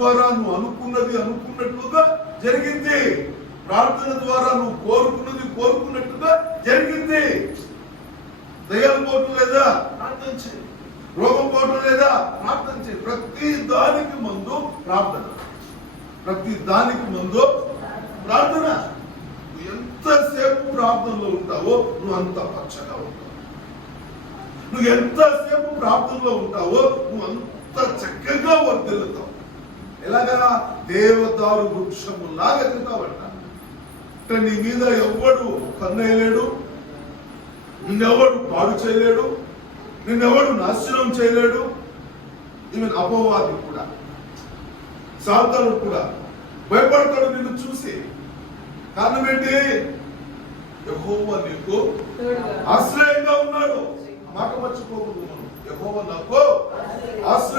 ద్వారా నువ్వు అనుకున్నది అనుకున్నట్లుగా జరిగింది. ప్రార్థన ద్వారా నువ్వు కోరుకున్నది కోరుకున్నట్టుగా జరిగింది. దయ్యాలు పోవటం లేదా? ప్రార్థన చేయి. రోగం పోవటం లేదా? ప్రార్థన చేయి. ప్రతి దానికి ముందు ప్రార్థన. ప్రతి దానికి ముందు ప్రార్థన. నువ్వు ఎంతసేపు ప్రార్థనలో ఉంటావో నువ్వు అంత పచ్చగా ఉంటావు. నువ్వు ఎంతసేపు ప్రార్థనలో ఉంటావో నువ్వు అంత చక్కగా వర్ధిల్లుతావు. ఎలాగా? దేవదారు వృక్షము లాగా ఎదుగుతావంట. అంటే నీ మీద ఎవ్వడు కన్నేయలేడు, నిన్నెవడు పాడు చేయలేడు, నిన్నెవడు నాశనం చేయలేడు. ఈవెన్ అపవాది కూడా, సాతానుడు కూడా భయపడతాడు నిన్ను చూసి. కారణం ఏంటి? యెహోవా నీకు ఆశ్రయంగా ఉన్నాడు. మాట మర్చిపోకూడదు మనం. యెహోవా నాకు ఆశ్రయం.